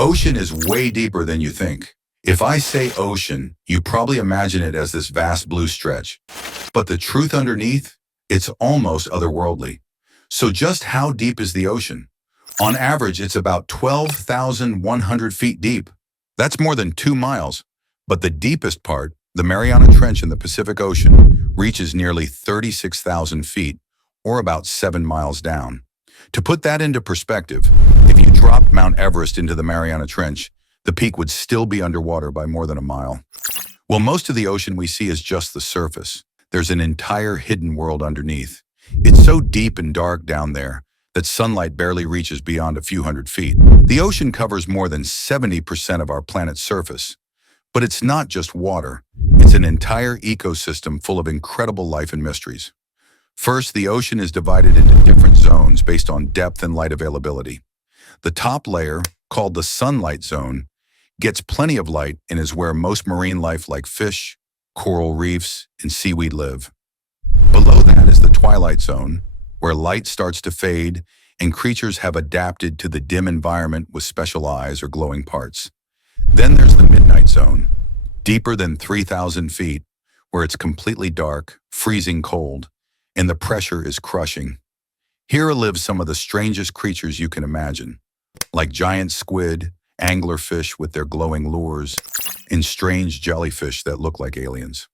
Ocean is way deeper than you think. If I say ocean, you probably imagine it as this vast blue stretch. But the truth underneath, it's almost otherworldly. So just how deep is the ocean? On average, it's about 12,100 feet deep. That's more than 2 miles. But the deepest part, the Mariana Trench in the Pacific Ocean, reaches nearly 36,000 feet, or about 7 miles down. To put that into perspective, if you dropped Mount Everest into the Mariana Trench, the peak would still be underwater by more than a mile. Well, most of the ocean we see is just the surface. There's an entire hidden world underneath. It's so deep and dark down there that sunlight barely reaches beyond a few hundred feet. The ocean covers more than 70% of our planet's surface. But it's not just water. It's an entire ecosystem full of incredible life and mysteries. First, the ocean is divided into different zones based on depth and light availability. The top layer, called the sunlight zone, gets plenty of light and is where most marine life like fish, coral reefs, and seaweed live. Below that is the twilight zone, where light starts to fade and creatures have adapted to the dim environment with special eyes or glowing parts. Then there's the midnight zone, deeper than 3,000 feet, where it's completely dark, freezing cold, and the pressure is crushing. Here live some of the strangest creatures you can imagine, like giant squid, anglerfish with their glowing lures, and strange jellyfish that look like aliens.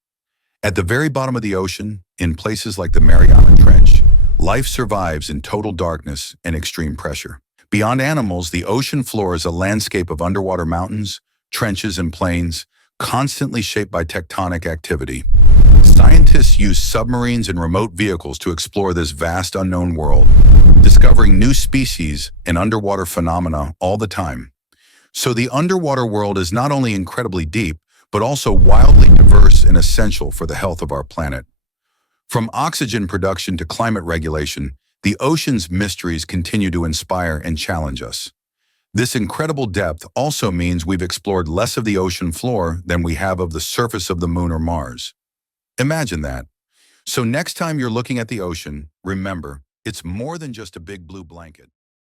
At the very bottom of the ocean, in places like the Mariana Trench, life survives in total darkness and extreme pressure. Beyond animals, the ocean floor is a landscape of underwater mountains, trenches, and plains, constantly shaped by tectonic activity. Scientists use submarines and remote vehicles to explore this vast unknown world, discovering new species and underwater phenomena all the time. So the underwater world is not only incredibly deep, but also wildly diverse and essential for the health of our planet. From oxygen production to climate regulation, the ocean's mysteries continue to inspire and challenge us. This incredible depth also means we've explored less of the ocean floor than we have of the surface of the moon or Mars. Imagine that. So next time you're looking at the ocean, remember, it's more than just a big blue blanket.